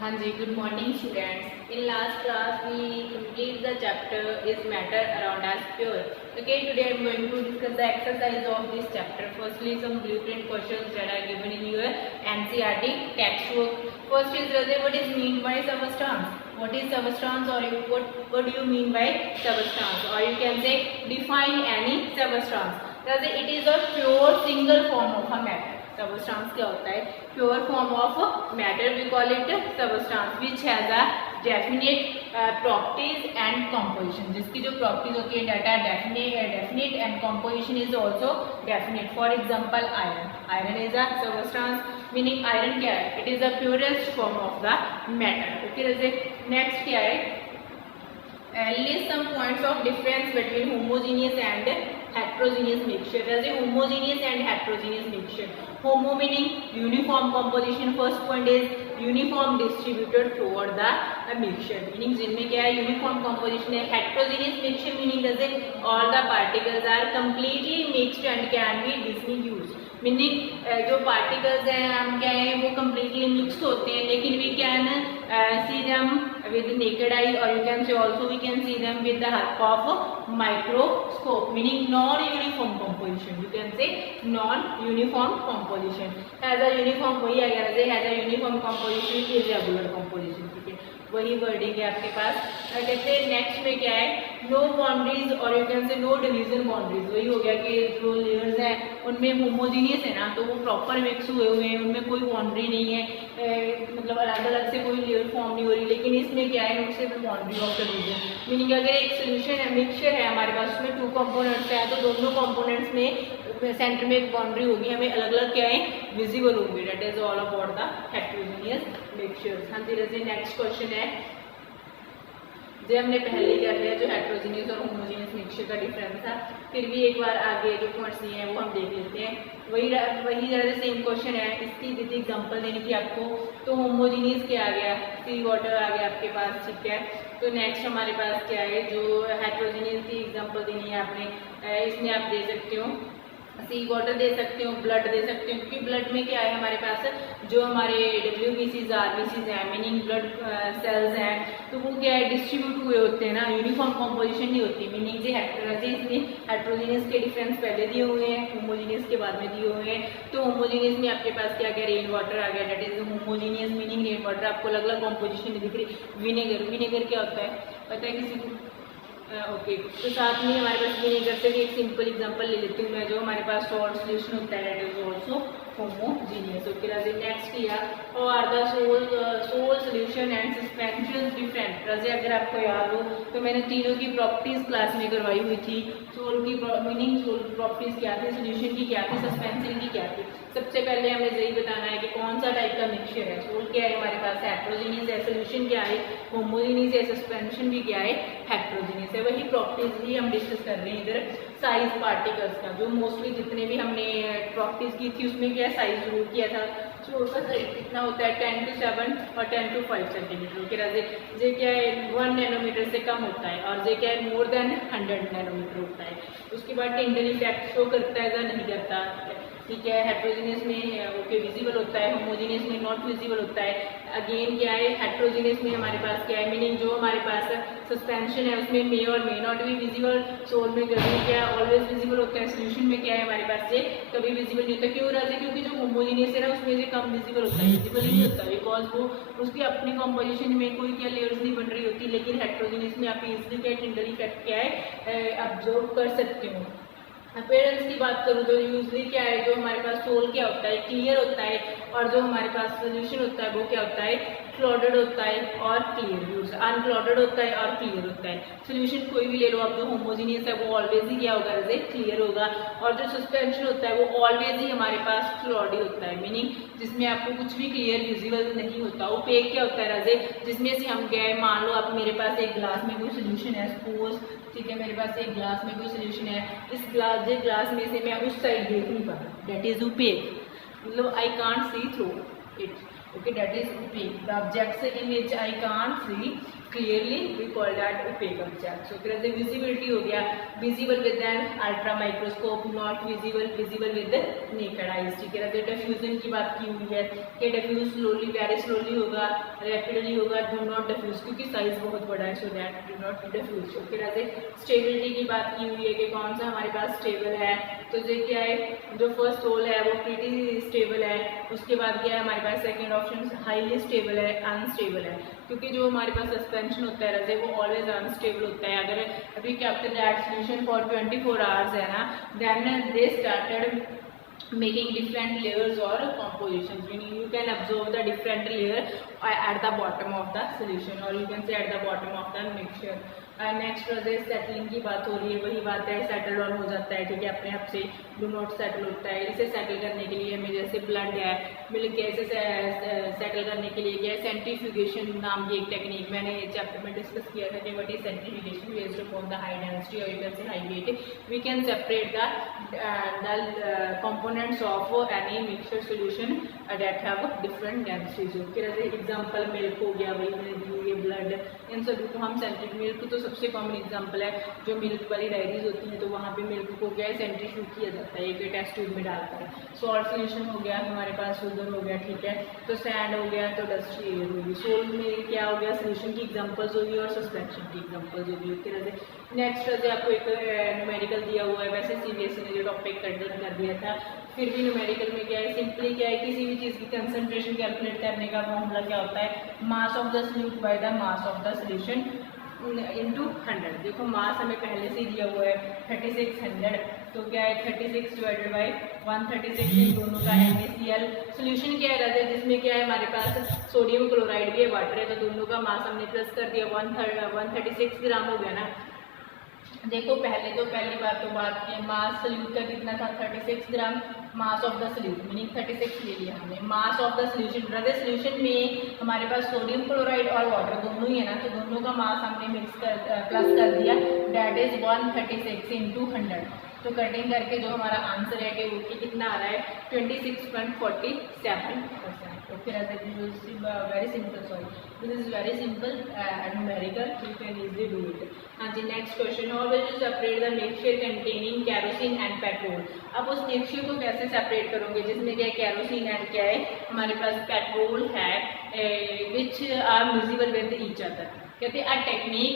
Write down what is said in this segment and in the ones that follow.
हाँ जी, good morning students. In last class we complete the chapter is matter around us pure. Okay, today I am going to discuss the exercise of this chapter. Firstly, some blueprint questions that are given in your NCERT textbook. First is Raze, what is mean by substance? What is substance, or what do you mean by substance? Or you can say define any substance. Raze, it is a pure single form of a matter. Substance क्या होता है? Pure form of matter, we call it substance, which has a definite properties and composition. जिसकी जो properties होती है data definite and composition is also definite. For example, iron. Iron is a substance, meaning iron क्या है? It is the purest form of the matter. Okay, जैसे next क्या है? List some points of difference between homogeneous and heterogeneous mixture. As a homogeneous and heterogeneous mixture. Homo meaning uniform composition. First point is uniform distributed toward the mixture. Meaning जिनमें क्या है uniform composition है. Heterogeneous mixture meaning जैसे all the particles are completely mixed and can be easily used. Meaning जो particles हैं हम क्या है वो कम्प्लीटली मिक्स होते हैं, लेकिन we can see them with naked eye, और you can say also we can see them with the help of microscope. Meaning non uniform composition, you can say non uniform composition. Has a uniform वही आ गया, has a uniform composition, irregular composition. ठीक है, वही wording है आपके पास. कहते हैं नेक्स्ट में क्या है, नो बाउंड्रीज, और you can say no division boundaries. वही हो गया कि जो लेयर्स हैं उनमें होमोजीनियस है ना, तो वो प्रॉपर मिक्स हुए हुए हैं, उनमें कोई बाउंड्री नहीं है, मतलब अलग अलग से कोई लेयर फॉर्म नहीं हो रही. लेकिन इसमें क्या है, उससे बाउंड्री ऑफ डिवीजन. मीनिंग अगर एक सोल्यूशन है, मिक्सचर है हमारे पास, उसमें 2 कंपोनेंट्स है, तो दोनों कंपोनेंट्स में सेंटर में एक बाउंड्री होगी, हमें अलग अलग क्या है विजिबल होंगी. That is all about the heterogeneous mixture. हाँ जी, जैसे नेक्स्ट क्वेश्चन है जो हमने पहले ही कर लिया, जो हेटेरोजेनियस और होमोजेनियस मिक्सचर का डिफरेंस था. फिर भी एक बार आगे जो पॉइंट्स दिए हैं वो हम देख लेते हैं. वही जरा सेम क्वेश्चन है, इसकी यदि एग्जांपल देनी थी आपको, तो होमोजेनियस क्या आ गया, सी वाटर आ गया आपके पास. ठीक है, तो नेक्स्ट हमारे पास क्या है, जो हेटेरोजेनियस की एग्जांपल देनी है आपने, इसमें आप दे सकते हो सी वाटर दे सकते हो, ब्लड दे सकते हो, क्योंकि ब्लड में क्या है हमारे पास, जो हमारे WBCs RBCs हैं, मीनिंग ब्लड सेल्स हैं, तो वो क्या है डिस्ट्रीब्यूट हुए होते हैं ना, यूनिफॉर्म कॉम्पोजिशन नहीं होती. मीनिंग जो इसमें हेटेरोजेनियस के डिफरेंस पहले दिए हुए हैं, होमोजेनियस के बाद में दिए हुए हैं. तो होमोजेनियस में आपके पास क्या क्या, रेन वाटर आ गया, that is homogeneous. Meaning rain water आपको अलग अलग कॉम्पोजिशन में दिख रही. विनेगर क्या होता है पता है किसी को? ओके, तो साथ में हमारे पास विनेगर से भी एक सिंपल एग्जांपल ले लेती हूँ मैं, जो हमारे पास सॉल्ट सोल्यूशन होता है, that is also homogeneous. Okay, next किया, और are the sol solution and suspension different. रजे अगर आपको याद हो तो मैंने तीनों की प्रॉपर्टीज क्लास में करवाई हुई थी. सोल की मीनिंग, सोल प्रॉपर्टीज क्या थी, सोल्यूशन की क्या थी, सस्पेंशन की क्या थी. सबसे पहले हमें यही बताना है कि कौन सा टाइप का मिक्सचर है. सोल क्या है हमारे पास, हेटेरोजेनियस है. सोल्यूशन क्या है, होमोजेनियस है. सस्पेंशन भी क्या है, हेटेरोजेनियस है. वही प्रॉपर्टीज ही हम डिस्कस कर रहे हैं इधर. साइज पार्टिकल्स का, जो मोस्टली जितने भी हमने प्रॉपर्टीज की थी उसमें क्या साइज जरूर किया था. तो उसका साइज कितना होता है, 10 to 7 और 10 to 5 सेंटीमीटर. जे क्या है 1 नैनोमीटर से कम होता है, और जे क्या है मोर देन 100 नैनोमीटर होता है. उसके बाद टेंडर इफेक्ट शो करता है या नहीं करता. ठीक है, हेटेरोजेनियस में ओके विजिबल होता है, होमोजेनियस में नॉट विजिबल होता है. अगेन क्या है, हेटेरोजेनियस में हमारे पास क्या है, मीनिंग जो हमारे पास सस्पेंशन है उसमें मे और मे नॉट भी विजिबल. सोल में कभी क्या ऑलवेज विजिबल होता है. सोल्यूशन में क्या है हमारे पास से कभी विजिबल नहीं होता. क्यों रहता है, क्योंकि जो होमोजेनियस है ना उसमें से कम विजिबल होता है, विजिबल ही नहीं होता, बिकॉज वो उसकी अपनी कॉम्पोजिशन में कोई क्या लेयर्स नहीं बन रही होती. लेकिन हेटेरोजेनियस में आप इजिली क्या टेंडर इफेक्ट क्या है ऑब्जर्व कर सकते हो. अपीयरेंस की बात करूँ तो यूजली क्या है, जो हमारे पास सोल क्या होता है, क्लियर होता है, और जो हमारे पास सोल्यूशन होता है वो क्या होता है, क्लॉडेड होता है और क्लियर. अनक्लॉडेड होता है और क्लियर होता है. सोल्यूशन कोई भी ले लो आप, जो होमोजेनियस है वो ऑलवेज ही क्या होगा, जैसे क्लियर होगा. और जो सस्पेंशन होता है वो ऑलवेज ही हमारे पास क्लॉडी होता है, मीनिंग जिसमें आपको कुछ भी क्लियर विजिबल नहीं होता. ओपेक क्या होता है राजे, जिसमें से हम क्या है, मान लो आप मेरे पास एक ग्लास में कोई सोल्यूशन है, सपोज. ठीक है, मेरे पास एक ग्लास में कोई सोल्यूशन है, इस ग्लास में से मैं उस साइड देख नहीं पा रहा, दैट इज ओपेक. मतलब I can't see through it. Okay, that is opaque. The objects in which I can't see clearly, we call that opaque object. So फिर ऐसे visibility हो गया, visible with an ultra microscope, not visible, visible with the naked eyes. ठीक है, ऐसे diffusion की बात की हुई है कि diffuse slowly, very slowly होगा, rapidly होगा, do not diffuse क्योंकि size बहुत बड़ा है, so that do not diffuse. तो फिर ऐसे stability की बात की हुई है कि कौन सा हमारे पास stable है, तो ये क्या है, जो फर्स्ट होल है वो pretty stable है, उसके बाद क्या है हमारे पास सेकंड ऑप्शन हाईली स्टेबल है, अनस्टेबल है, क्योंकि जो हमारे पास सस्पेंशन होता है रजे वो ऑलवेज अनस्टेबल होता है. अगर अभी कैप्टन दैट सोल्यूशन फॉर 24 आवर्स है ना, then they started making different layers or compositions, meaning you can observe the different layer at the bottom of the solution, or you can say at the bottom of the mixture. Next process settling की बात हो रही है, वही बात है, settle down हो जाता है, ठीक है, अपने आप से डू नॉट सेटल होता है. इसे सेटल करने के लिए हमें जैसे ब्लड है, मिल्क है, इसे सेटल करने के लिए क्या है, सेंट्रीफ्यूगेशन नाम की एक टेक्निक मैंने चैप्टर में डिस्कस किया था कि what is centrifugation, based upon the high density और you can say high weight we can separate the components of any mixture solution that have different densities. फिर ऐसे एग्जांपल मिल्क हो गया, वही मैंने दी हुई है, ब्लड, इन सभी को हम सेंट्रीफ्यूज, मिल्क तो सबसे कॉमन एग्जांपल है, जो मिल्क वाली डायरीज होती हैं तो वहाँ पे मिल्क को क्या है सेंट्रीफ्यूज किया जाता है एक टेस्ट ट्यूब में डालकर. सॉल्ट सोल्यूशन हो गया हमारे पास, शुगर हो गया, ठीक है, तो सैंड हो गया, तो डस्ट एयर होगी. सोल्ट में क्या हो गया, सोल्यूशन की एग्जांपल्स होगी और सस्पेंशन की एग्जांपल्स होगी. फिर ऐसे नेक्स्ट ऐसे आपको एक न्यूमेरिकल दिया हुआ है, वैसे सीबीएसई ने जो टॉपिक कर दिया था, फिर भी न्यूमेरिकल में क्या है, सिंपली क्या है, किसी भी चीज़ की कंसंट्रेशन कैलकुलेट करने का फॉर्मूला क्या होता है, मास of the solute by the mass of the solution into 100. देखो मास हमें पहले से ही दिया हुआ है 3600, तो क्या है 36 डिवाइडेड बाई 136, इन दोनों का NaCl. सोल्यूशन क्या है जिसमें क्या है हमारे पास सोडियम क्लोराइड भी है, वाटर है, तो दोनों का मास हमने प्लस कर दिया, 136 ग्राम हो गया ना. देखो पहले तो पहली बात तो बात की मास सॉल्यूट का कितना था 36 ग्राम, mass of the solute meaning 36 ले लिया हमने. Mass of the solution, brother solution में हमारे पास सोडियम क्लोराइड और वाटर दोनों ही है ना, तो दोनों का मास हमने मिक्स कर प्लस कर दिया, दैट इज 136 इंटू 100. तो कटिंग करके जो हमारा आंसर है कि वो कितना आ रहा है 26.47%. तो फिर very simple, sorry this is very simple numerical, you can easily do it. हाँ जी, next question, how will you separate the mixture containing kerosene and petrol. अब उस मिक्सचर को कैसे सेपरेट करोगे जिसमें क्या है कैरोसिन एंड क्या है हमारे पास पेट्रोल है, which are miscible with each other. कहते हैं a technique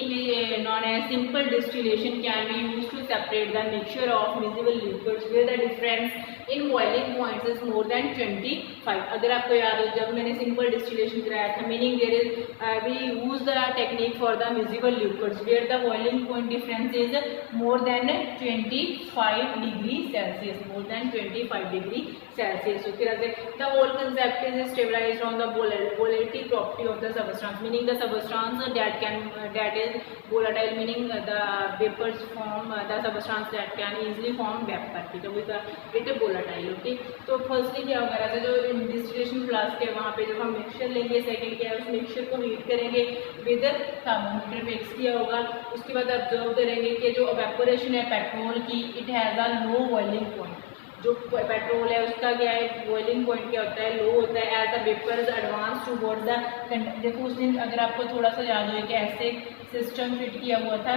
known as simple distillation can be use to separate the mixture of miscible liquids where the difference in boiling points is more than 25. अगर आपको याद हो जब मैंने simple distillation कराया था, meaning there is we use the technique for the miscible liquids where the boiling point difference is more than 25 degree Celsius, more than 25 degree Celsius. So the whole concept is stabilized on the volatility property of the substance, meaning the substance that is volatile, meaning the vapors form the substance that can easily form vapor, ठीक है, it is volatile. Okay, तो firstly क्या होगा रहता है जो distillation flask है वहाँ पे जब हम मिक्सचर लेंगे, सेकंड क्या है उस मिक्सचर को हीट करेंगे विद थर्मोमीटर फिक्स किया होगा, उसके बाद ऑब्जर्व करेंगे कि जो एवेपोरेशन है पेट्रोल की, it has a low boiling point. जो पेट्रोल है उसका क्या है बॉइलिंग पॉइंट क्या होता है, लो होता है, as the vapour advance to board the. देखो उस दिन अगर आपको थोड़ा सा याद हो कि ऐसे सिस्टम फिट किया हुआ था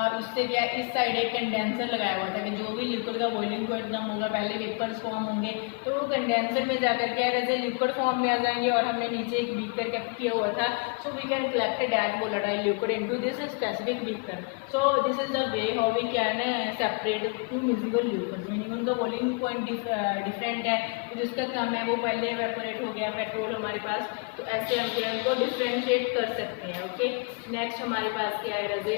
और उससे क्या इस साइड एक कंडेंसर लगाया हुआ था कि जो भी लिक्विड का बॉइलिंग पॉइंट कम होगा पहले वेपर्स फॉर्म होंगे, तो वो कंडेंसर में जाकर क्या है लिक्विड फॉर्म में आ जाएंगे और हमने नीचे एक बीकर कैप किया हुआ था. So we can collect that volatile liquid into this specific beaker. So this is the way how we can separate two miscible liquid, meaning उनका बॉइलिंग पॉइंट डिफरेंट है, तो जिसका कम है वो पहले एवेपोरेट हो गया पेट्रोल हमारे पास, तो ऐसे हम क्या उनको डिफ्रेंशिएट कर सकते हैं. ओके, नेक्स्ट हमारे पास क्या है रजे,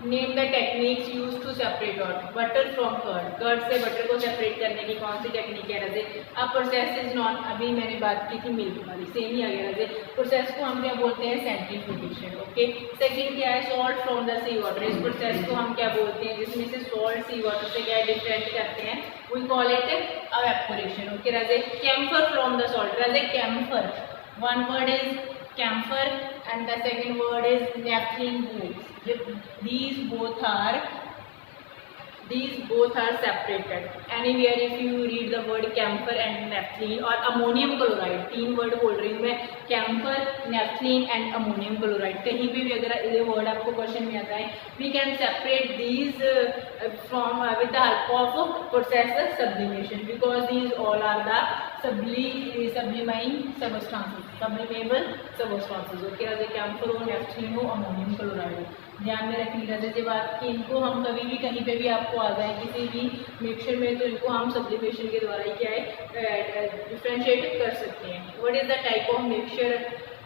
name the techniques use to separate butter from curd. Curd से बटर को सेपरेट करने की कौन सी टेक्निक है रजे. अब प्रोसेस इज नॉट, अभी मैंने बात की थी मिल्क वाली, सेम ही आ गया रजे. प्रोसेस को हम क्या बोलते हैं सेंट्रीफ्यूगेशन. ओके, सेकंड क्या है salt from the sea water. इस प्रोसेस को हम क्या बोलते हैं जिसमें से सॉल्ट सी वाटर से क्या डिफरेंट करते हैं, we call it evaporation. Okay Raje. Camphor from the salt. Raje camphor, one word is camphor and the second word is naphthalene booths. These both are these both are separated. Anywhere if you read the word camphor and naphthalene or ammonium chloride, तीन word बोल रही हूँ मैं, camphor, naphthalene and ammonium chloride, कहीं पे भी अगर ये वर्ड आपको क्वेश्चन में आता है, we can separate these from with the help of process sublimation, because these all are the subliming substances, sublimable substances. Okay, as camphor हो, naphthalene हो, ammonium chloride हो, ध्यान में रखिएगा जैसे बात कि इनको हम कभी भी कहीं पे भी आपको आ जाए किसी भी मिक्सचर में, तो इनको हम सब्लिमेशन के द्वारा ही क्या है डिफ्रेंशिएट कर सकते हैं. What is the type of mixture?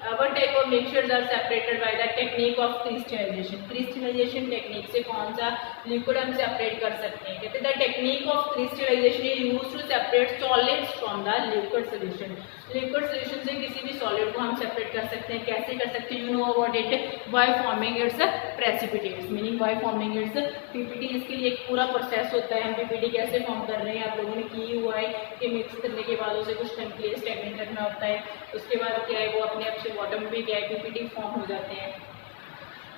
What type of mixtures are separated by the technique of crystallization? Crystallization technique से कौन सा लिक्विड हम सेपरेट कर सकते हैं? कहते हैं the technique of crystallization is used to separate solids from the liquid solution. Liquid solution से किसी भी सॉलिड को हम सेपरेट कर सकते हैं. कैसे कर सकते हैं? You know about it, by forming it's precipitates, meaning by forming it's PPT. इसके लिए एक पूरा प्रोसेस होता है. हम पीपीटी कैसे फॉर्म कर रहे हैं आप लोगों ने की हुआ है कि मिक्स करने के बाद उसे कुछ टाइम के लिए स्टेगनेट रखना होता है. उसके बाद क्या है वो अपने आप से बॉटम पे क्या है पीपीटी फॉर्म हो जाते हैं.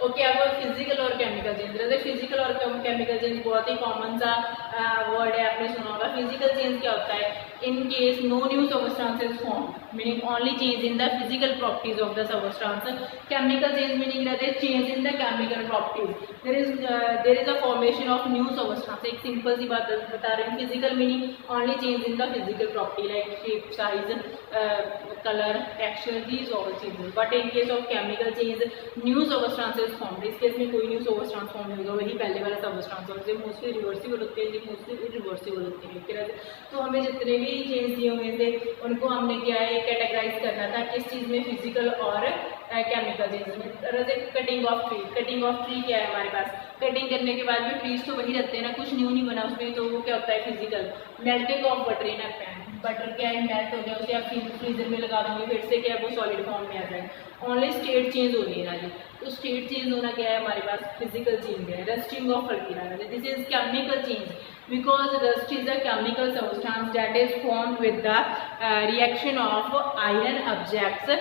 ओके, अब फिजिकल और केमिकल चेंज. जैसे फिजिकल और केमिकल चेंज बहुत ही कॉमन सा वर्ड है, आपने सुना होगा. फिजिकल चेंज क्या होता है? In case no new substances form, meaning only change in the physical properties of the substance. Chemical change meaning रहते हैं change in the chemical properties. There is a formation of new substance. एक simple सी बात बता रही हूँ. Physical meaning only change in the physical property like shape, size, colour, texture, these all changes. But in case of chemical change new substances form. इस case में कोई new substance form नहीं होगा, वही पहले वाला सबस्टांस होगा. जो मोस्टली रिवर्सिबल होते हैं, जो मोस्टली इरिवर्सिबल होते हैं. तो हमें जितने भी चेंज दिए हुए थे उनको हमने क्या है कैटेगराइज करना था किस चीज़ में, फिजिकल और केमिकल चेंज में. जैसे cutting of tree. Cutting of tree क्या है हमारे पास? कटिंग करने के बाद भी ट्रीज तो वही रहते हैं ना, कुछ न्यू नहीं बना उसमें, तो वो क्या होता है physical. Melting of butter in a pan. Butter क्या है मेल्ट हो गया, उसे आप फ्रीजर में लगा दोगे, फिर से क्या है वो सॉलिड फॉर्म में आ जाए. ओनली स्टेट चेंज हो रही है ना जी. तो स्टेट चेंज होना क्या है हमारे पास? फिजिकल चेंज है. Rusting of fertiliser, this is chemical change because rust is a chemical substance that is formed with the reaction of iron objects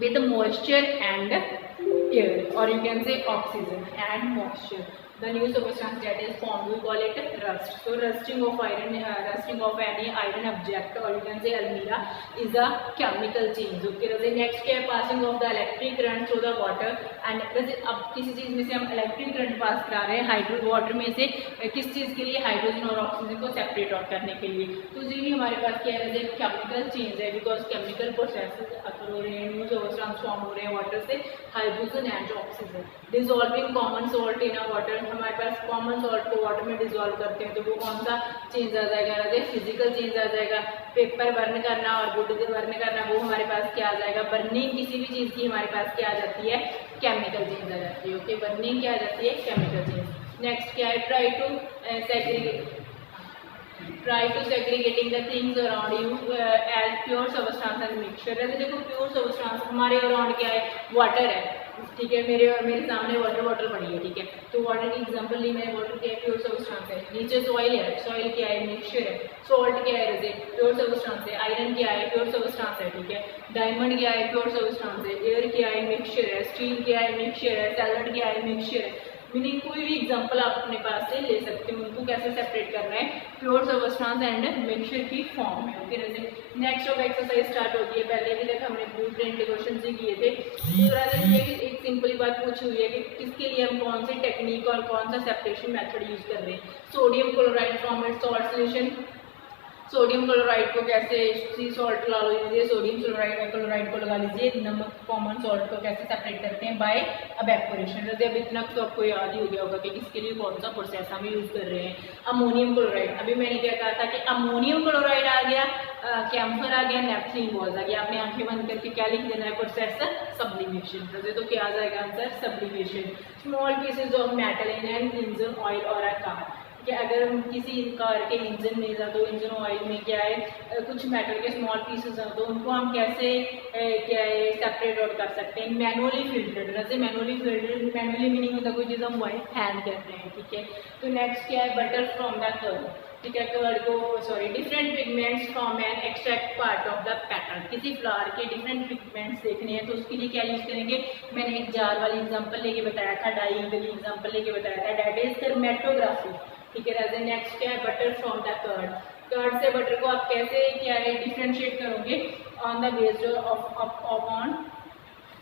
with moisture and air, or you can say oxygen and moisture. The new substance that is formed, we call it rust. So rusting of iron, rusting of any iron object, or you can say alumina, is a chemical change. Okay, जैसे next क्या है passing of the electric current through the water. and जैसे अब किसी चीज़ में से हम electric current pass करा रहे हैं हाइड्रो वाटर में से किस चीज़ के लिए? हाइड्रोजन और ऑक्सीजन को सेपरेट आउट करने के लिए. तो ये भी हमारे पास क्या है? जैसे केमिकल चेंज है, बिकॉज केमिकल प्रोसेस अकर हो रहे हैं, न्यू सबस्टेंस फॉर्म हो रहे हैं वाटर से, hydrogen and oxygen. Dissolving common salt in a water. हमारे पास कॉमन सॉल्ट को वाटर में डिजॉल्व करते हैं, तो वो कौन सा चेंज आ जाएगा? फिजिकल चेंज आ जाएगा. पेपर बर्न करना और वुड बर्न करना, वो हमारे पास क्या आ जाएगा? बर्निंग किसी भी चीज़ की हमारे पास क्या आ जाती है? केमिकल चेंज आ जाती है. ओके, बर्निंग क्या आ जाती है? Chemical change. नेक्स्ट क्या है? Try to segregating the things around you as pure substance and mixture. जैसे देखो प्योर सबस्टांस हमारे अराउंड क्या है? वाटर है. ठीक है, मेरे सामने वाटर बॉटल पड़ी है. ठीक है, तो वाटर की एग्जांपल ली मैंने. वाटर क्या है? प्योर सबस्टांस है. नीचे सॉइल है. सॉइल क्या है? मिक्सचर है. सॉल्ट क्या है? जैसे प्योर सबस्टांस है. आयरन क्या है? प्योर सबस्टांस है. ठीक है, डायमंड क्या है? प्योर सबस्टांस है. एयर क्या है? मिक्सचर है. स्टील क्या है? मिक्सचर है. सैलड क्या है? मिक्सचर है. मीनिंग कोई भी एग्जांपल आप अपने पास से ले सकते हो. उनको कैसे सेपरेट करना है? प्योर सबस्टांस एंड मिक्सचर की फॉर्म में. ओके, जैसे नेक्स्ट ऑफ एक्सरसाइज स्टार्ट होती है. पहले भी तक हमने ब्लूप्रिंट क्वेश्चन से किए थे. दूसरा ये एक सिंपल बात पूछी हुई है कि किसके लिए हम कौन सी टेक्निक और कौन सा सेपरेशन मेथड यूज कर रहे हैं. Sodium chloride from its salt solution. Sodium chloride को कैसे, सी सॉल्ट ला लीजिए, सोडियम क्लोराइड को लगा लीजिए, नमक कॉमन सॉल्ट को कैसे सेपरेट करते हैं? By evaporation. जैसे अब इतना तो आपको याद ही हो गया होगा कि किसके लिए कौन सा प्रोसेस हम यूज कर रहे हैं. Ammonium chloride. अभी मैंने क्या कहा था कि अमोनियम क्लोराइड आ गया, कैम्फर आ गया, नेफ्थलीन बॉल्स आ गया. आपने आंखें बंद करके क्या लिख देना है? Process sublimation. तो क्या आ जाएगा answer? Sublimation. Small pieces of metal in an engine oil और अ कार. कि अगर हम किसी कार के इंजन में या तो इंजन ऑयल में क्या है कुछ मेटल के स्मॉल पीसेस हैं, तो उनको हम कैसे क्या है सेपरेट आउट कर सकते हैं? Manually filtered. जैसे मैनुअली फिल्टर्ड, मैनुअली मीनिंग होता है कोई चीज़ हम वाइट हैंड करते हैं. ठीक है, तो नेक्स्ट क्या है? Butter from the curd. ठीक है, कर्ड को different pigments from an extract part of the pattern. किसी फ्लावर के डिफरेंट पिगमेंट्स देखने हैं तो उसके लिए क्या यूज करेंगे? मैंने एक जार वाली एग्जाम्पल लेके बताया था, डाई वाली एग्जाम्पल लेके बताया था. That is chromatography. ठीक है राजे। नेक्स्ट क्या है, butter from the curd. Curd से बटर को आप कैसे क्या है डिफ्रेंशिएट करोगे, on the based of on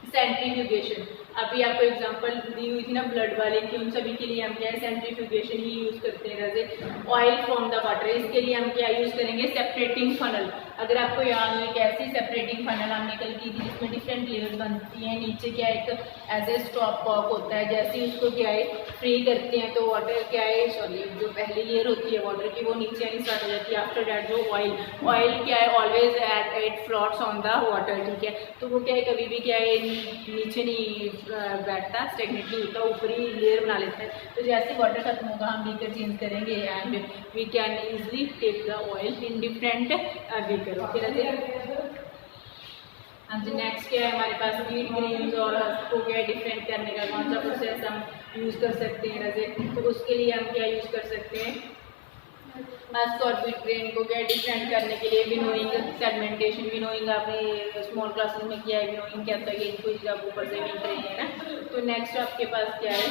centrifugation. अभी आपको एग्जांपल दी हुई थी ना ब्लड वाले की, उन सभी के लिए हम क्या है सेंट्रीफ्यूगेशन ही यूज करते हैं जैसे ऑयल फ्रॉम द वाटर। इसके लिए हम क्या यूज करेंगे, सेपरेटिंग फनल। अगर आपको याद हो कैसी सेपरेटिंग फनल हमने कल की थी, जिसमें डिफरेंट लेयर्स बनती हैं, नीचे क्या एक एज ए स्टॉप कॉक होता है, जैसे ही उसको क्या है फ्री करते हैं तो वाटर क्या है, सॉरी जो पहली लेयर होती है वाटर की वो नीचे आनी स्टार्ट हो जाती है। आफ्टर दैट जो ऑयल क्या है always it floats on the water, ठीक है। तो वो क्या है कभी भी क्या है नीचे नहीं बैठता, स्टेगनेटली होता, ऊपर ही लेयर बना लेता है। तो जैसे वाटर खत्म होगा हम बीकर चेंज करेंगे and we can easily take the oil in different beaker. Okay, हाँ जी। नेक्स्ट क्या है हमारे पास वीट ग्रेन्स और हस्क को क्या डिफरेंट करने का कौन सा प्रोसेस हम यूज़ कर सकते हैं रजे, तो उसके लिए हम क्या यूज़ कर सकते हैं, हस्क और वीट ग्रेन को क्या डिफरेंट करने के लिए विनोइंग, सेगमेंटेशन। विनोइंग आपने स्मॉल क्लासेस में किया है, विनोइंग क्या होता है, इनको जब ऊपर से मिल रही है ना। तो नेक्स्ट आपके पास क्या है,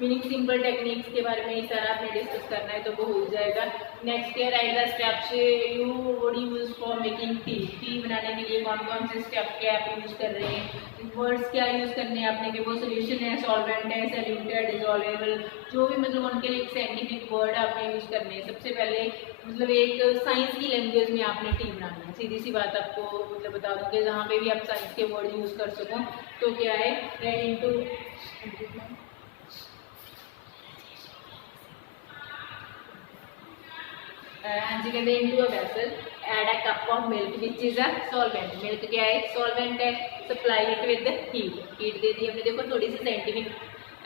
मीनिंग सिंपल टेक्निक्स के बारे में ही सारा आपने डिस्कस करना है तो वो हो जाएगा। नेक्स्ट क्या right the steps you would use for making tea. T बनाने के लिए कौन कौन से स्टेप क्या आप यूज कर रहे हैं, वर्ड्स क्या यूज करने हैं आपने, कि वो सोल्यूशन है, सॉल्वेंट है, सैल्यूट है, डिजोल्वेबल, जो भी मतलब उनके लिए साइंटिफिक वर्ड आपने यूज करने हैं। सबसे पहले मतलब एक साइंस की लैंग्वेज में आपने टी बनानी है, सीधी सी बात आपको मतलब बता दूँ कि जहाँ पे भी आप साइंस के वर्ड यूज कर सको तो क्या है इनटू हाँ जी। कहते हैं into a vessel add a cup of milk which is a solvent. Milk क्या है, सॉल्वेंट है। Supply it with heat, heat दे दी हमने। देखो थोड़ी सी साइंटिफिक,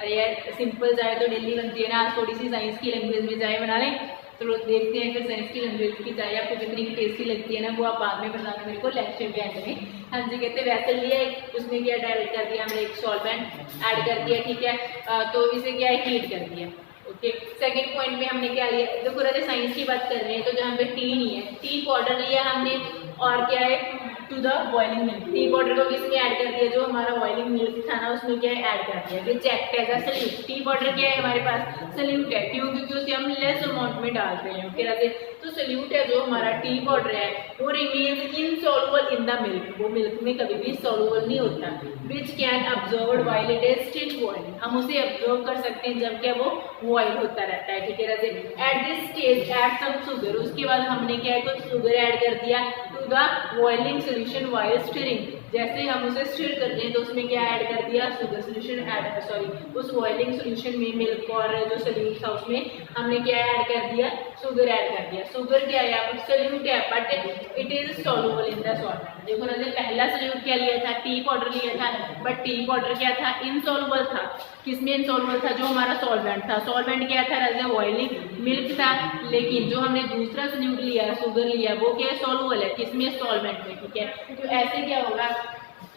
अरे यार सिंपल जाए तो डेली बनती है ना, आज थोड़ी सी साइंस की लैंग्वेज में जाए बना लें। तो देखते हैं फिर साइंस की लैंग्वेज की चाय आपको कितनी टेस्टी लगती है ना, वो आप बाद में बताना मेरे को लेक्चर के एंड में। हाँ जी। कहते हैं वैसल लिया एक, उसमें क्या डायरेक्ट कर दिया हमने, एक सॉल्वेंट ऐड कर दिया, ठीक है। तो इसे क्या है हीट कर दिया। ओके, सेकंड पॉइंट में हमने क्या लिया, देखो राजा साइंस की बात कर रहे हैं तो जहाँ पे टी नहीं है, टी पाउडर लिया हमने और क्या है to the boiling milk. Tea powder को किसमें ऐड कर दिया, जो हमारा बॉइलिंग मिल्क था ना उसमें क्या है ऐड कर दिया, which act as a solute. Tea powder क्या है हमारे पास, सल्यूट है, क्यों, क्योंकि उसे हम लेस अमाउंट में डाल रहे हैं। ओके राजे, तो सल्यूट है जो हमारा टी पाउडर है वो remains insoluble in the milk, वो मिल्क में कभी भी सॉल्युबल नहीं होता। Which can absorb while it is still boiling, हम उसे अब्जॉर्ब कर सकते हैं जब क्या वो बॉइल होता रहता है, ठीक है Raje. At this stage add some sugar, उसके बाद हमने क्या है कुछ शुगर ऐड कर दिया to the boiling solution while stirring. जैसे हम उसे स्टिर कर रहे हैं तो उसमें क्या ऐड कर दिया, शुगर सोल्यूशन ऐड, सॉरी उस बॉइलिंग सोल्यूशन में मिल्क और जो सल्यूट था उसमें हमने क्या ऐड कर दिया, शुगर ऐड कर दिया। शुगर क्या है यहाँ पर, सल्यूट है but it is soluble in the solvent. देखो ना पहला सल्यूट क्या लिया था, टी पाउडर लिया था, बट टी पाउडर क्या था, इनसॉल्युबल था। किसमें इनसॉल्युबल था, जो हमारा सॉल्वेंट था। सॉल्वेंट क्या था राजा, बॉइलिंग मिल्क था। लेकिन जो हमने दूसरा सल्यूट लिया, शुगर लिया, वो क्या है, सॉल्युबल है, किसमें, सॉल्वेंट में, ठीक है। तो ऐसे क्या होगा,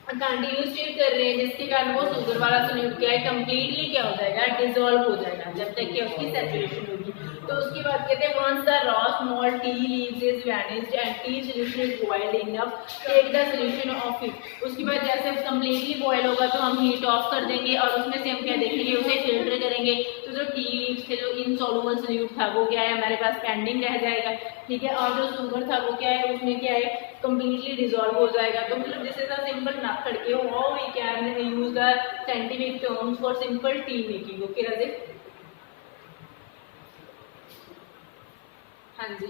कंटिन्यूस स्टेट कर रहे हैं जिसके कारण वो शुगर वाला सॉल्यूट क्या है कंप्लीटली क्या हो जाएगा, डिसॉल्व हो जाएगा जब तक कि उसकी सैचुरेशन होगी। तो उसके बाद कहते हैं once the raw small tea leaves is vanished and tea solution is boiled enough take the solution of it. उसके बाद जैसे कंप्लीटली बॉयल होगा तो हम हीट ऑफ कर देंगे और उसमें से हम क्या देखेंगे, उसे फिल्टर करेंगे। तो जो टी लीव्स थे, जो इनसॉल्युबल सॉल्यूट था वो क्या है हमारे पास पेंडिंग रह जाएगा, ठीक है। और जो शुगर था वो क्या है, उसमें क्या है कंप्लीटली डिसॉल्व हो जाएगा। तो मतलब this is a simple method के how we can use the scientific terms for simple tea making. Okay Raje, हाँ जी।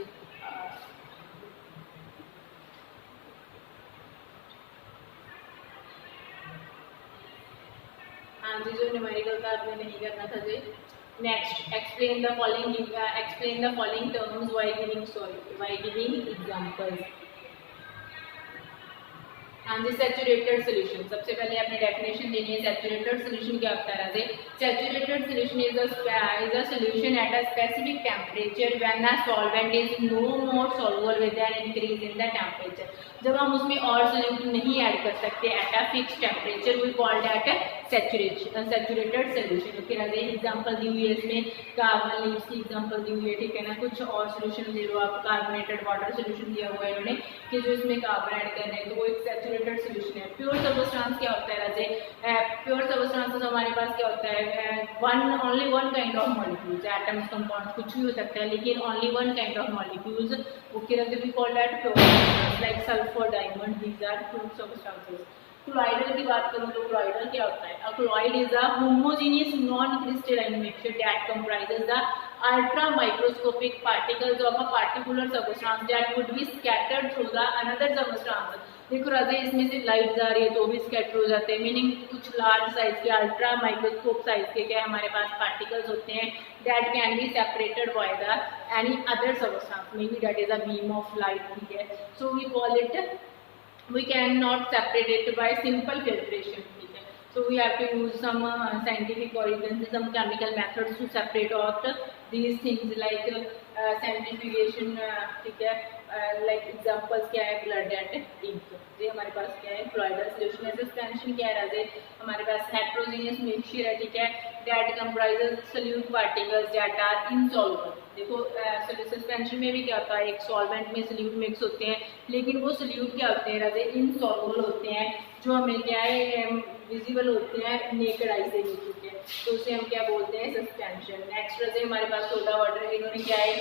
हाँ जी, जो न्यूमेरिकल था आपने नहीं करना था जी। Next explain the following terms why giving examples. हाँ जी, सैचुरेटेड सोल्यूशन, सबसे पहले आपने डेफिनेशन देनी है। सैचुरेटेड सोल्यूशन क्या होता है, saturated solution is a solution at a specific temperature when a solvent is no more soluble with an increase in the temperature. जब हम उसमें और सोल्यूट नहीं ऐड कर सकते at a fix temperature we call that saturated solution. Okay Raje example दी हुई है इसमें, कार्बन लीव्स की एग्जांपल दी हुई है, ठीक है ना। कुछ और सोल्यूशन दे दो आप, कार्बोनेटेड वाटर सोल्यूशन दिया हुआ है इन्होंने कि जो इसमें कार्बन ऐड कर रहे हैं, तो वो एक सैचुरेटेड सोल्यूशन है। प्योर सबस्टेंस क्या होता है राजे? प्योर सबस्टेंस हमारे पास क्या होता है, only one kind of molecules, atoms, compounds, कुछ भी हो सकता है, लेकिन only one kind of molecules. Okay Raje we call that pure substance, like sulphur, diamond, these are pure substances. क्लोराइडल की बात करूं तो क्लोराइडल क्या होता है? A colloid is a homogeneous non-crystalline mixture that comprises the ultra microscopic particles of a particular substance that would be scattered through the another substance। देखो राजा इसमें से लाइट जा रही है तो भी स्कैटर हो जाते हैं, मीनिंग कुछ लार्ज साइज के, अल्ट्रा माइक्रोस्कोप साइज के क्या हमारे पास पार्टिकल्स होते हैं that can be separated by the any other substance, may be that is a beam of light, ठीक है। So we call it, we cannot separate it by simple filtration, ठीक है। So we have to use some scientific or even some chemical methods to separate out these things like centrifugation, ठीक है। Like examples क्या है, blood and ink. ये हमारे पास क्या है, क्लोराइडल सोल्यूशन है। सस्पेंशन क्या है राजे? हमारे पास हेट्रोजीनियस मिक्सचर है, ठीक है, that comprises solute particles that are insoluble. देखो सस्पेंशन में भी क्या होता है, एक सॉल्वेंट में सोल्यूट मिक्स होते हैं, लेकिन वो सोल्यूट क्या होते हैं राजे? इनसॉल्युबल होते हैं, जो हमें क्या है विजिबल होते हैं नेकेड आई से नहीं, ठीक है। तो उसे हम क्या बोलते हैं, सस्पेंशन। नेक्स्ट राजे हमारे पास सोडा वाटर है। इन्होंने क्या है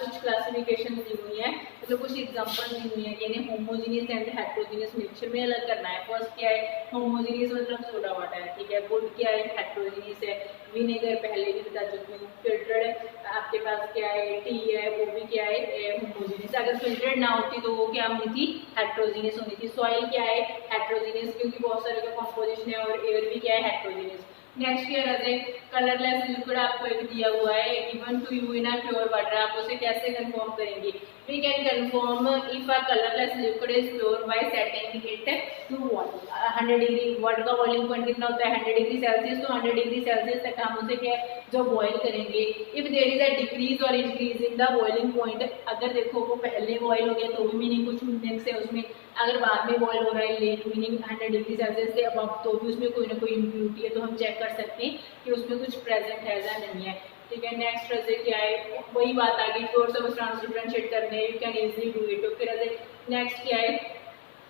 कुछ क्लासिफिकेशन दी हुई है, मतलब कुछ एग्जांपल दी हुई है कि इन्हें होमोजीनियस एंड हेट्रोजीनियस मिक्सचर में अलग करना है। फर्स्ट क्या है, होमोजीनियस मतलब सोडा वाटर है, ठीक है। गुड क्या है, हेट्रोजीनियस है। विनेगर पहले भी बता चुकी हूँ। फिल्टर्ड है आपके पास क्या है, टी है, वो भी क्या है होमोजीनियस। अगर फिल्टर्ड ना होती तो वो क्या होनी थी, हेट्रोजीनियस होनी थी। सॉइल क्या है, हेट्रोजीनियस, क्योंकि बहुत सारे का कंपोजिशन है, और एयर भी क्या है, हेट्रोजीनियस। नेक्स्ट ईयर है कलरलेस लिक्विड आपको एक दिया हुआ है, given to you in a pure water. आप उसे कैसे कंफर्म करेंगे? We can confirm if a colourless liquid is pure by setting it to boil 100 डिग्री। वाटर का बॉइलिंग पॉइंट कितना होता है, 100 डिग्री सेल्सियस। तो 100 डिग्री सेल्सियस तक हम उसे क्या जो बॉईल करेंगे। If there is a decrease or increase in the boiling point, अगर देखो वो पहले बॉईल हो गया तो भी मीनिंग कुछ मिनट्स है उसमें, अगर बाद में बॉयल हो रहा है लेट मीनिंग 100 डिग्री सेल्सियस से अब तो भी उसमें कोई ना कोई इम्प्यूरिटी है, तो हम चेक कर सकते हैं कि उसमें कुछ प्रेजेंट है या नहीं है, ठीक है। नेक्स्ट रजे क्या है, वही बात आ गई, फ्लोर सबस्टेंस डिफरेंशिएट करने, you can easily do it. Okay Raje next क्या है,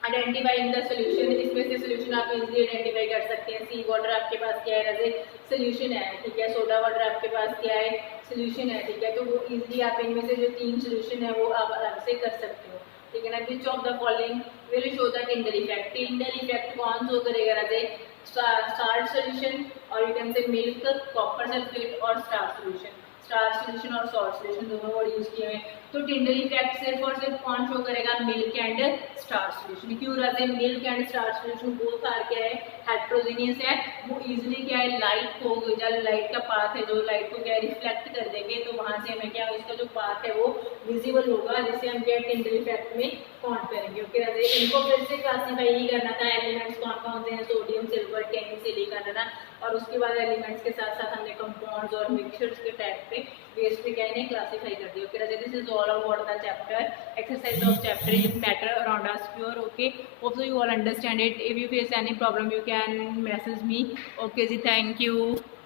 आइडेंटिफाइंग द सोल्यूशन। इसमें से सोल्यूशन आप इजीली आइडेंटिफाई कर सकते हैं। सी वाटर आपके पास क्या है रजे, सोल्यूशन है, ठीक है। सोडा वाटर आपके पास क्या है, सोल्यूशन है, ठीक है। तो वो इजीली आप इनमें से जो 3 सोल्यूशन है वो आप आराम से कर सकते हो, ठीक है ना। Which of the following will show the Tyndall effect? Tyndall effect कौन शो करेगा राजे? साल्ट सोल्यूशन, और यू कैन से मिल्क, कॉपर सल्फेट और स्टार सोल्यूशन। स्टार सोल्यूशन और सॉल्ट सोल्यूशन दोनों वर्ड यूज किए हैं। तो टिंडल इफेक्ट सिर्फ और सिर्फ कौन शो करेगा? Milk and star solution. क्यों Raje? Milk and star solution both are क्या है, हेट्रोजीनियस है। वो इजीली क्या है, लाइट को, जब लाइट का पाथ है जो लाइट को क्या रिफ्लेक्ट कर देंगे, तो वहां से हमें क्या इसका जो पाथ है वो विजिबल होगा, जिससे हम क्या टिंडल इफेक्ट में काउंट करेंगे। ओके राजे इनको फिर से क्लासीफाई ही करना था, एलिमेंट्स कौन कौन से हैं, सोडियम, सिल्वर, टिन, सिलिकॉन, है ना। और उसके बाद एलिमेंट्स के साथ साथ हमने कंपाउंड्स और मिक्सचर्स के टाइप पे बेस पे क्या इन्हें क्लासीफाई कर दिया। Okay Raje this is all about the chapter, exercise of chapter is matter around us pure। Okay, hope so you all understand it. If you face any problem you can message me। Okay ji, thank you।